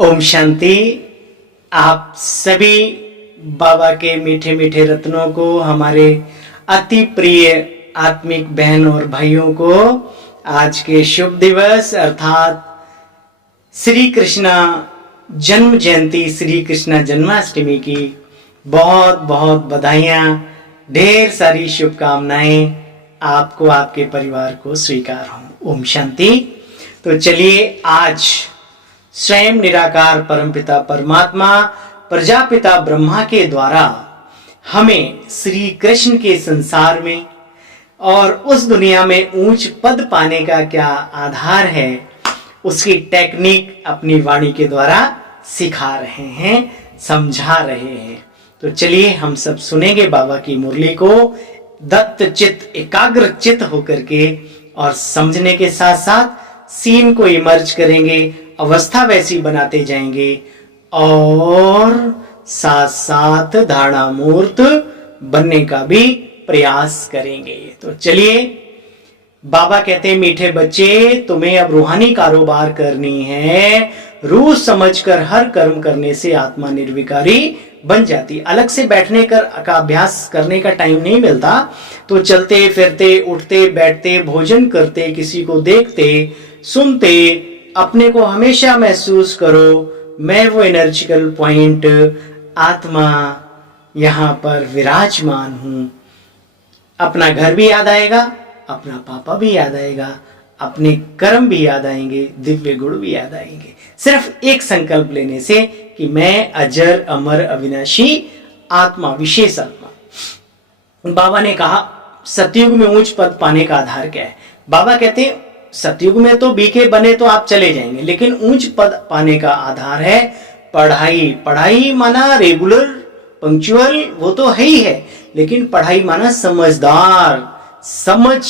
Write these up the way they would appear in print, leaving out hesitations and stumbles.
ओम शांति। आप सभी बाबा के मीठे मीठे रत्नों को, हमारे अति प्रिय आत्मिक बहन और भाइयों को आज के शुभ दिवस अर्थात श्री कृष्णा जन्म जयंती, श्री कृष्णा जन्माष्टमी की बहुत बहुत बधाइयाँ, ढेर सारी शुभकामनाएं आपको, आपके परिवार को स्वीकार हों। ओम शांति। तो चलिए, आज स्वयं निराकार परमपिता परमात्मा प्रजापिता ब्रह्मा के द्वारा हमें श्री कृष्ण के संसार में और उस दुनिया में ऊंच पद पाने का क्या आधार है, उसकी टेक्निक अपनी वाणी के द्वारा सिखा रहे हैं, समझा रहे हैं। तो चलिए हम सब सुनेंगे बाबा की मुरली को दत्त चित्त, एकाग्र चित्त होकर के, और समझने के साथ साथ सीन को इमर्ज करेंगे, अवस्था वैसी बनाते जाएंगे और साथ साथ धारणा मूर्त बनने का भी प्रयास करेंगे। तो चलिए, बाबा कहते हैं, मीठे बच्चे, तुम्हें अब रूहानी कारोबार करनी है। रूह समझकर हर कर्म करने से आत्मा निर्विकारी बन जाती। अलग से बैठने का अभ्यास करने का टाइम नहीं मिलता, तो चलते फिरते, उठते बैठते, भोजन करते, किसी को देखते सुनते अपने को हमेशा महसूस करो, मैं वो एनर्जिकल पॉइंट आत्मा यहाँ पर विराजमान हूं। अपना घर भी याद आएगा, अपना पापा भी याद आएगा, अपने कर्म भी याद आएंगे, दिव्य गुण भी याद आएंगे, सिर्फ एक संकल्प लेने से कि मैं अजर अमर अविनाशी आत्मा, विशेष आत्मा। बाबा ने कहा सतयुग में ऊंच पद पाने का आधार क्या है। बाबा कहते हैं सतयुग में तो बीके बने तो आप चले जाएंगे, लेकिन ऊंच पद पाने का आधार है पढ़ाई। पढ़ाई माना रेगुलर पंक्चुअल, वो तो है ही है, लेकिन पढ़ाई माना समझदार। समझ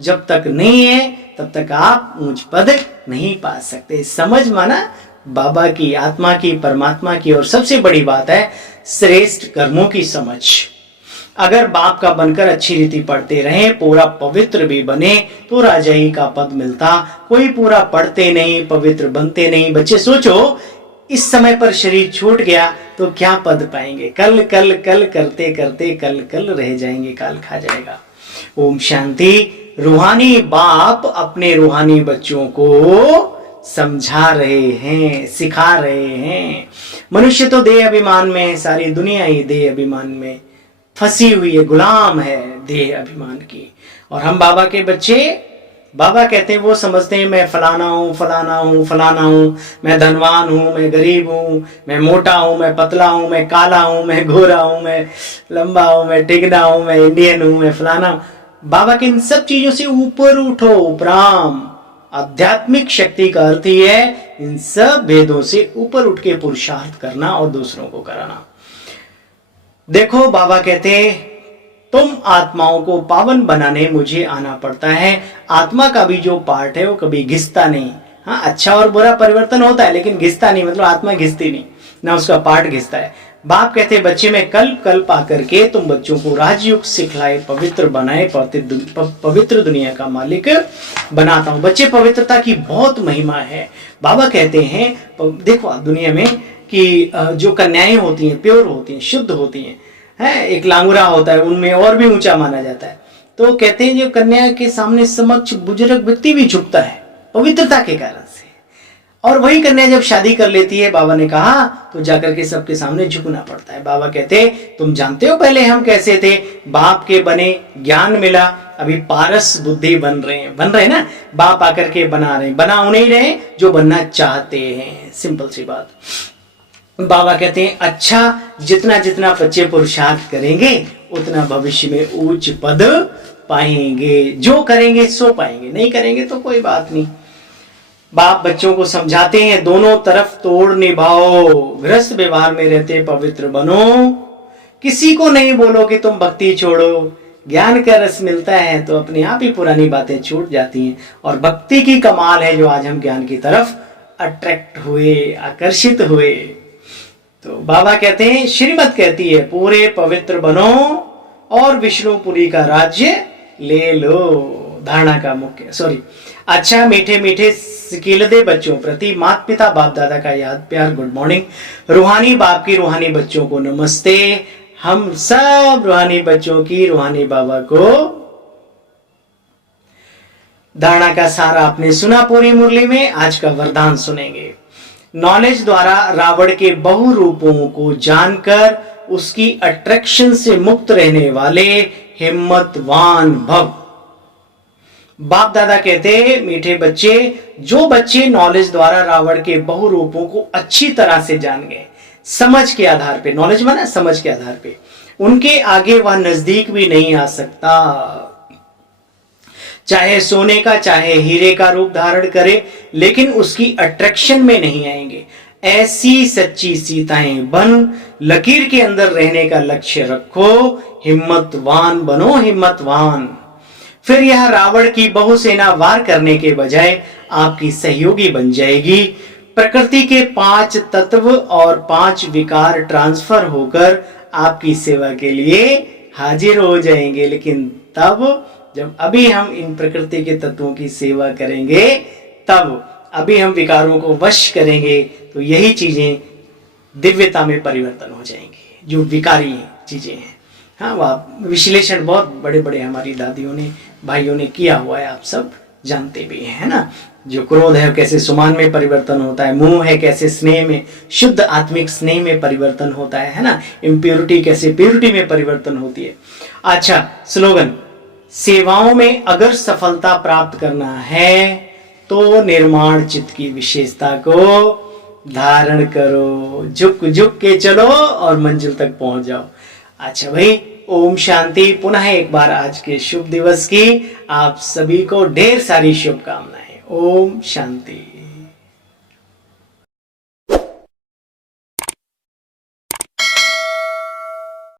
जब तक नहीं है तब तक आप ऊंच पद नहीं पा सकते। समझ माना बाबा की, आत्मा की, परमात्मा की, और सबसे बड़ी बात है श्रेष्ठ कर्मों की समझ। अगर बाप का बनकर अच्छी रीति पढ़ते रहे, पूरा पवित्र भी बने, तो राजाई का पद मिलता। कोई पूरा पढ़ते नहीं, पवित्र बनते नहीं। बच्चे सोचो, इस समय पर शरीर छूट गया तो क्या पद पाएंगे। कल कल कल करते करते कल कल रह जाएंगे, काल खा जाएगा। ओम शांति। रूहानी बाप अपने रूहानी बच्चों को समझा रहे हैं, सिखा रहे हैं। मनुष्य तो देह अभिमान में, सारी दुनिया ही देह अभिमान में फंसी हुई है, गुलाम है देह अभिमान की। और हम बाबा के बच्चे, बाबा कहते हैं, वो समझते हैं मैं फलाना हूँ, फलाना हूँ, फलाना हूँ, मैं धनवान हूँ, मैं गरीब हूँ, मैं मोटा हूँ, मैं पतला हूँ, मैं काला हूँ, मैं गोरा हूँ, मैं लंबा हूँ, मैं टिकना हूँ, मैं इंडियन हूँ, मैं फलाना हूँ। बाबा के इन सब चीजों से ऊपर उठो, उपराम। आध्यात्मिक शक्ति का अर्थ ही है इन सब भेदों से ऊपर उठ के पुरुषार्थ करना और दूसरों को कराना। देखो, बाबा कहते तुम आत्माओं को पावन बनाने मुझे आना पड़ता है। आत्मा का भी जो पार्ट है वो कभी घिसता नहीं। हाँ, अच्छा और बुरा परिवर्तन होता है, लेकिन घिसता नहीं, मतलब आत्मा घिसती नहीं, ना उसका पार्ट घिसता है। बाप कहते बच्चे, मैं कल्प कल्प आकर के तुम बच्चों को राजयुग सिखलाए, पवित्र बनाए, पवित्र दुनिया का मालिक बनाता हूँ। बच्चे, पवित्रता की बहुत महिमा है। बाबा कहते हैं देखो दुनिया में कि जो कन्याएं होती हैं प्योर होती हैं, शुद्ध होती हैं, एक लांगुरा होता है, उनमें और भी ऊंचा माना जाता है। तो कहते हैं जो कन्या के सामने समक्ष बुजुर्ग व्यक्ति भी झुकता है पवित्रता के कारण से। और वही कन्या जब शादी कर लेती है, बाबा ने कहा, तो जाकर के सबके सामने झुकना पड़ता है। बाबा कहते तुम जानते हो पहले हम कैसे थे। बाप के बने, ज्ञान मिला, अभी पारस बुद्धि बन रहे हैं ना। बाप आकर के बना रहे हैं, बना उन्हें रहे जो बनना चाहते हैं। सिंपल सी बात। बाबा कहते हैं अच्छा, जितना जितना बच्चे पुरुषार्थ करेंगे उतना भविष्य में उच्च पद पाएंगे। जो करेंगे सो पाएंगे, नहीं करेंगे तो कोई बात नहीं। बाप बच्चों को समझाते हैं दोनों तरफ तोड़ निभाओ, गृहस्थ व्यवहार में रहते पवित्र बनो। किसी को नहीं बोलो कि तुम भक्ति छोड़ो। ज्ञान का रस मिलता है तो अपने आप ही पुरानी बातें छूट जाती हैं। और भक्ति की कमाल है जो आज हम ज्ञान की तरफ अट्रैक्ट हुए, आकर्षित हुए। तो बाबा कहते हैं, श्रीमत कहती है पूरे पवित्र बनो और विष्णुपुरी का राज्य ले लो। धारणा का मुख्य अच्छा मीठे मीठे सिकीलदे बच्चों प्रति माता पिता बाप दादा का याद प्यार गुड मॉर्निंग। रूहानी बाप की रूहानी बच्चों को नमस्ते। हम सब रूहानी बच्चों की रूहानी बाबा को धारणा का सारा आपने सुना पूरी मुरली में। आज का वरदान सुनेंगे। नॉलेज द्वारा रावण के बहु रूपों को जानकर उसकी अट्रैक्शन से मुक्त रहने वाले हिम्मतवान भव। बाप दादा कहते हैं मीठे बच्चे, जो बच्चे नॉलेज द्वारा रावण के बहु रूपों को अच्छी तरह से जान गए, समझ के आधार पे, नॉलेज माना समझ के आधार पे, उनके आगे वह नजदीक भी नहीं आ सकता। चाहे सोने का चाहे हीरे का रूप धारण करे, लेकिन उसकी अट्रैक्शन में नहीं आएंगे। ऐसी सच्ची सीताएं बन लकीर के अंदर रहने का लक्ष्य रखो। हिम्मतवान बनो, हिम्मतवान। फिर यह रावण की बहुसेना वार करने के बजाय आपकी सहयोगी बन जाएगी। प्रकृति के 5 तत्व और 5 विकार ट्रांसफर होकर आपकी सेवा के लिए हाजिर हो जाएंगे। लेकिन तब जब अभी हम इन प्रकृति के तत्वों की सेवा करेंगे, तब अभी हम विकारों को वश करेंगे, तो यही चीजें दिव्यता में परिवर्तन हो जाएंगी जो विकारी चीजें हैं। हाँ, वह विश्लेषण बहुत बड़े बड़े हमारी दादियों ने भाइयों ने किया हुआ है, आप सब जानते भी हैं, है ना। जो क्रोध है कैसे सुमान में परिवर्तन होता है, मोह है कैसे स्नेह में, शुद्ध आत्मिक स्नेह में परिवर्तन होता है ना। इम्प्योरिटी कैसे प्योरिटी में परिवर्तन होती है। अच्छा, स्लोगन, सेवाओं में अगर सफलता प्राप्त करना है तो निर्माण चित्त की विशेषता को धारण करो। झुक झुक के चलो और मंजिल तक पहुंच जाओ। अच्छा भाई, ओम शांति। पुनः एक बार आज के शुभ दिवस की आप सभी को ढेर सारी शुभकामनाएं। ओम शांति।